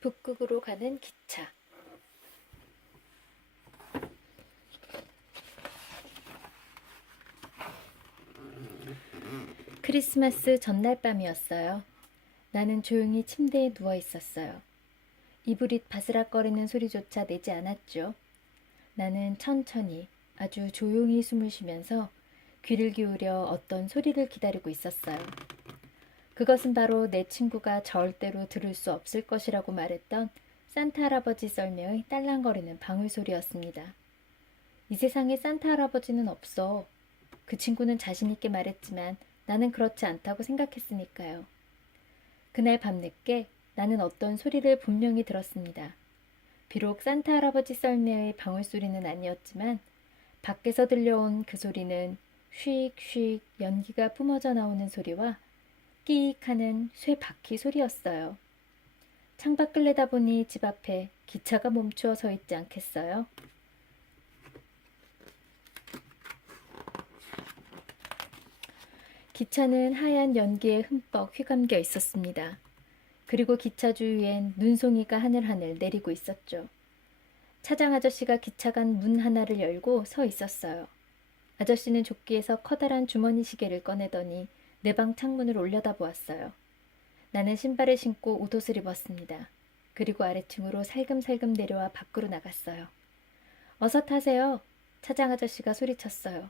북극으로 가는 기차. 크리스마스 전날 밤이었어요. 나는 조용히 침대에 누워 있었어요. 이불이 바스락거리는 소리조차 내지 않았죠. 나는 천천히 아주 조용히 숨을 쉬면서 귀를 기울여 어떤 소리를 기다리고 있었어요. 그것은 바로 내 친구가 절대로 들을 수 없을 것이라고 말했던 산타 할아버지 썰매의 딸랑거리는 방울소리였습니다. 이 세상에 산타 할아버지는 없어. 그 친구는 자신있게 말했지만 나는 그렇지 않다고 생각했으니까요. 그날 밤늦게 나는 어떤 소리를 분명히 들었습니다. 비록 산타 할아버지 썰매의 방울소리는 아니었지만 밖에서 들려온 그 소리는 휙휙 연기가 뿜어져 나오는 소리와 끼익 하는 쇠 바퀴 소리였어요. 창밖을 내다보니 집 앞에 기차가 멈추어 서 있지 않겠어요? 기차는 하얀 연기에 흠뻑 휘감겨 있었습니다. 그리고 기차 주위엔 눈송이가 하늘하늘 내리고 있었죠. 차장 아저씨가 기차간 문 하나를 열고 서 있었어요. 아저씨는 조끼에서 커다란 주머니 시계를 꺼내더니 내 방 창문을 올려다보았어요. 나는 신발을 신고 옷을 입었습니다. 그리고 아래층으로 살금살금 내려와 밖으로 나갔어요. 어서 타세요. 차장 아저씨가 소리쳤어요.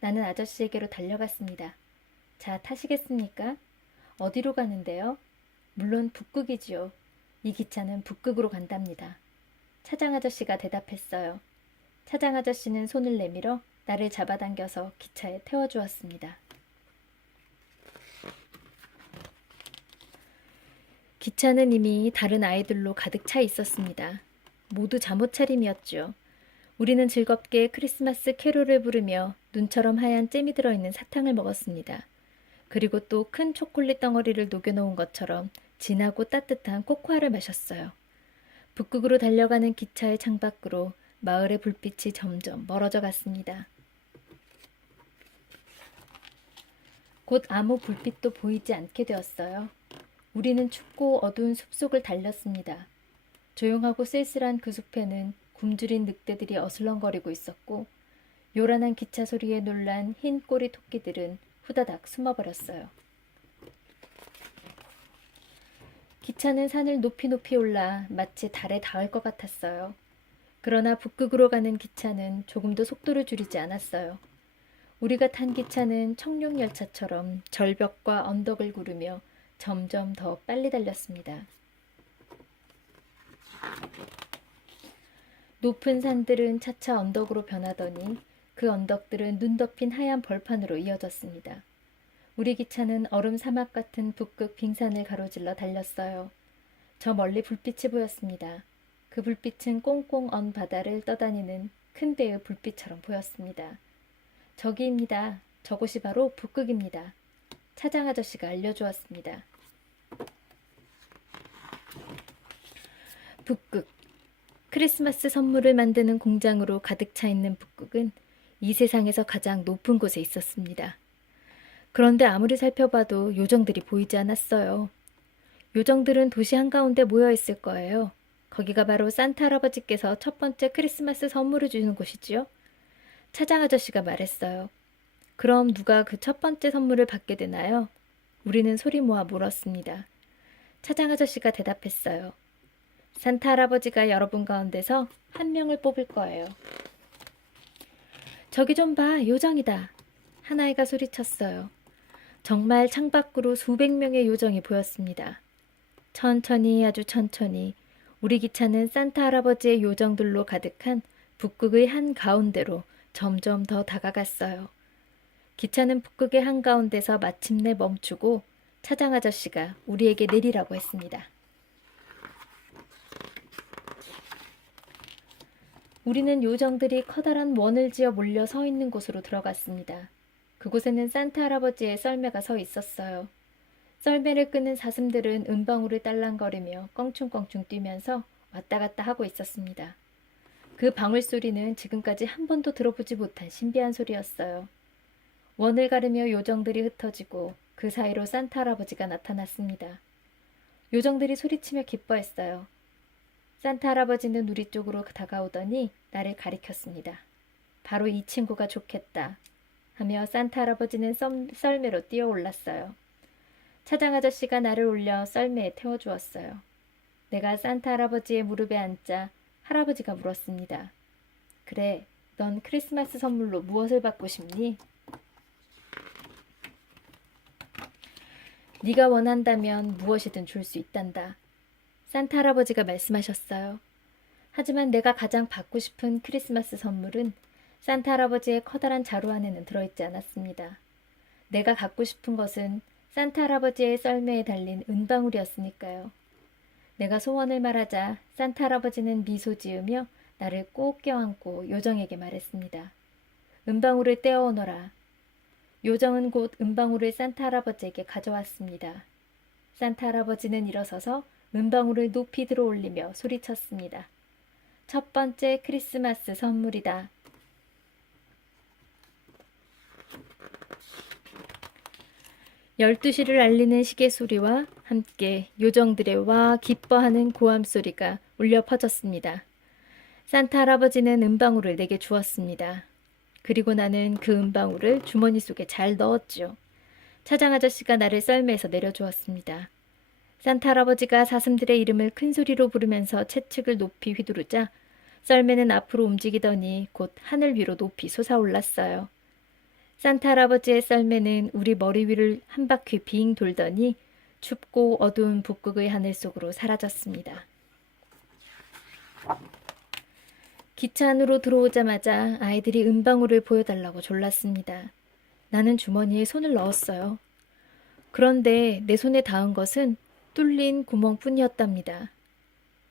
나는 아저씨에게로 달려갔습니다. 자, 타시겠습니까? 어디로 가는데요? 물론 북극이지요. 이 기차는 북극으로 간답니다. 차장 아저씨가 대답했어요. 차장 아저씨는 손을 내밀어 나를 잡아당겨서 기차에 태워주었습니다. 기차는 이미 다른 아이들로 가득 차 있었습니다. 모두 잠옷 차림이었죠. 우리는 즐겁게 크리스마스 캐롤을 부르며 눈처럼 하얀 잼이 들어있는 사탕을 먹었습니다. 그리고 또 큰 초콜릿 덩어리를 녹여놓은 것처럼 진하고 따뜻한 코코아를 마셨어요. 북극으로 달려가는 기차의 창밖으로 마을의 불빛이 점점 멀어져 갔습니다. 곧 아무 불빛도 보이지 않게 되었어요. 우리는 춥고 어두운 숲속을 달렸습니다. 조용하고 쓸쓸한 그 숲에는 굶주린 늑대들이 어슬렁거리고 있었고 요란한 기차 소리에 놀란 흰 꼬리 토끼들은 후다닥 숨어버렸어요. 기차는 산을 높이 높이 올라 마치 달에 닿을 것 같았어요. 그러나 북극으로 가는 기차는 조금도 속도를 줄이지 않았어요. 우리가 탄 기차는 청룡열차처럼 절벽과 언덕을 구르며 점점 더 빨리 달렸습니다. 높은 산들은 차차 언덕으로 변하더니 그 언덕들은 눈 덮인 하얀 벌판으로 이어졌습니다. 우리 기차는 얼음 사막 같은 북극 빙산을 가로질러 달렸어요. 저 멀리 불빛이 보였습니다. 그 불빛은 꽁꽁 언 바다를 떠다니는 큰 배의 불빛처럼 보였습니다. 저기입니다. 저곳이 바로 북극입니다. 차장 아저씨가 알려주었습니다. 북극. 크리스마스 선물을 만드는 공장으로 가득 차 있는 북극은 이 세상에서 가장 높은 곳에 있었습니다. 그런데 아무리 살펴봐도 요정들이 보이지 않았어요. 요정들은 도시 한가운데 모여 있을 거예요. 거기가 바로 산타 할아버지께서 첫 번째 크리스마스 선물을 주는 곳이지요. 차장 아저씨가 말했어요. 그럼 누가 그 첫 번째 선물을 받게 되나요? 우리는 소리 모아 물었습니다. 차장 아저씨가 대답했어요. 산타 할아버지가 여러분 가운데서 한 명을 뽑을 거예요. 저기 좀 봐, 요정이다. 한 아이가 소리쳤어요. 정말 창밖으로 수백 명의 요정이 보였습니다. 천천히 아주 천천히 우리 기차는 산타 할아버지의 요정들로 가득한 북극의 한가운데로 점점 더 다가갔어요. 기차는 북극의 한가운데서 마침내 멈추고 차장 아저씨가 우리에게 내리라고 했습니다. 우리는 요정들이 커다란 원을 지어 몰려 서 있는 곳으로 들어갔습니다. 그곳에는 산타 할아버지의 썰매가 서 있었어요. 썰매를 끄는 사슴들은 은방울을 딸랑거리며 껑충껑충 뛰면서 왔다 갔다 하고 있었습니다. 그 방울 소리는 지금까지 한 번도 들어보지 못한 신비한 소리였어요. 원을 가르며 요정들이 흩어지고 그 사이로 산타 할아버지가 나타났습니다. 요정들이 소리치며 기뻐했어요. 산타 할아버지는 우리 쪽으로 다가오더니 나를 가리켰습니다. 바로 이 친구가 좋겠다 하며 산타 할아버지는 썰매로 뛰어 올랐어요. 차장 아저씨가 나를 올려 썰매에 태워주었어요. 내가 산타 할아버지의 무릎에 앉자 할아버지가 물었습니다. 그래, 넌 크리스마스 선물로 무엇을 받고 싶니? 네가 원한다면 무엇이든 줄 수 있단다. 산타 할아버지가 말씀하셨어요. 하지만 내가 가장 받고 싶은 크리스마스 선물은 산타 할아버지의 커다란 자루 안에는 들어있지 않았습니다. 내가 갖고 싶은 것은 산타 할아버지의 썰매에 달린 은방울이었으니까요. 내가 소원을 말하자 산타 할아버지는 미소 지으며 나를 꼭 껴안고 요정에게 말했습니다. 은방울을 떼어오너라. 요정은 곧 은방울을 산타 할아버지에게 가져왔습니다. 산타 할아버지는 일어서서 은방울을 높이 들어 올리며 소리쳤습니다. 첫 번째 크리스마스 선물이다. (12시를) 알리는 시계 소리와 함께 요정들의 와 기뻐하는 고함 소리가 울려 퍼졌습니다. 산타 할아버지는 은방울을 내게 주었습니다. 그리고 나는 그 은방울을 주머니 속에 잘 넣었죠. 차장 아저씨가 나를 썰매에서 내려주었습니다. 산타 할아버지가 사슴들의 이름을 큰 소리로 부르면서 채찍을 높이 휘두르자 썰매는 앞으로 움직이더니 곧 하늘 위로 높이 솟아올랐어요. 산타 할아버지의 썰매는 우리 머리 위를 한 바퀴 빙 돌더니 춥고 어두운 북극의 하늘 속으로 사라졌습니다. 기차 안으로 들어오자마자 아이들이 은방울을 보여달라고 졸랐습니다. 나는 주머니에 손을 넣었어요. 그런데 내 손에 닿은 것은 뚫린 구멍뿐이었답니다.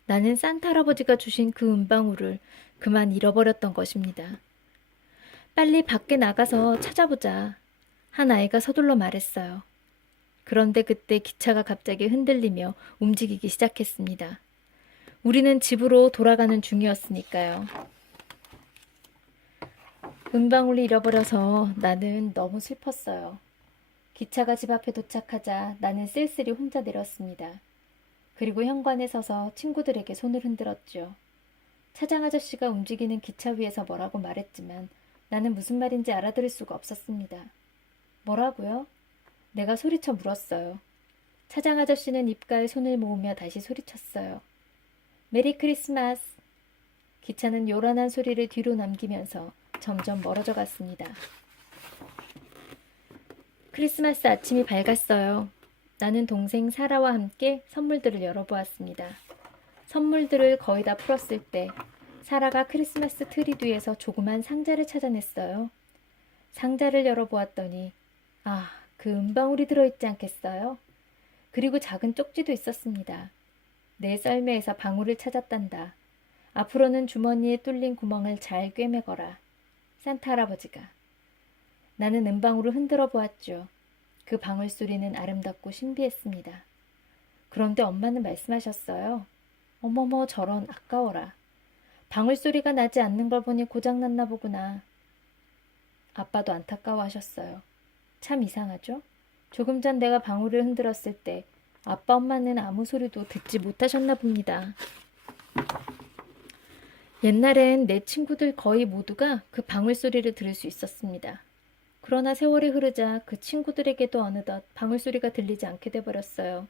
나는 산타 할아버지가 주신 그 은방울을 그만 잃어버렸던 것입니다. 빨리 밖에 나가서 찾아보자. 한 아이가 서둘러 말했어요. 그런데 그때 기차가 갑자기 흔들리며 움직이기 시작했습니다. 우리는 집으로 돌아가는 중이었으니까요. 은방울을 잃어버려서 나는 너무 슬펐어요. 기차가 집 앞에 도착하자 나는 쓸쓸히 혼자 내렸습니다. 그리고 현관에 서서 친구들에게 손을 흔들었죠. 차장 아저씨가 움직이는 기차 위에서 뭐라고 말했지만 나는 무슨 말인지 알아들을 수가 없었습니다. 뭐라고요? 내가 소리쳐 물었어요. 차장 아저씨는 입가에 손을 모으며 다시 소리쳤어요. 메리 크리스마스! 기차는 요란한 소리를 뒤로 남기면서 점점 멀어져 갔습니다. 크리스마스 아침이 밝았어요. 나는 동생 사라와 함께 선물들을 열어보았습니다. 선물들을 거의 다 풀었을 때 사라가 크리스마스 트리 뒤에서 조그만 상자를 찾아냈어요. 상자를 열어보았더니 그 은방울이 들어있지 않겠어요? 그리고 작은 쪽지도 있었습니다. 내 썰매에서 방울을 찾았단다. 앞으로는 주머니에 뚫린 구멍을 잘 꿰매거라. 산타 할아버지가. 나는 은방울을 흔들어 보았죠. 그 방울 소리는 아름답고 신비했습니다. 그런데 엄마는 말씀하셨어요. 어머머 저런 아까워라. 방울 소리가 나지 않는 걸 보니 고장났나 보구나. 아빠도 안타까워하셨어요. 참 이상하죠? 조금 전 내가 방울을 흔들었을 때 아빠 엄마는 아무 소리도 듣지 못하셨나 봅니다. 옛날엔 내 친구들 거의 모두가 그 방울 소리를 들을 수 있었습니다. 그러나 세월이 흐르자 그 친구들에게도 어느덧 방울 소리가 들리지 않게 돼버렸어요.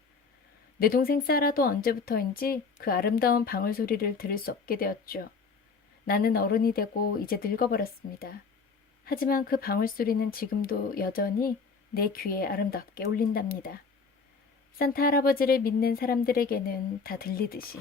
내 동생 사라도 언제부터인지 그 아름다운 방울 소리를 들을 수 없게 되었죠. 나는 어른이 되고 이제 늙어버렸습니다. 하지만 그 방울 소리는 지금도 여전히 내 귀에 아름답게 울린답니다. 산타 할아버지를 믿는 사람들에게는 다 들리듯이.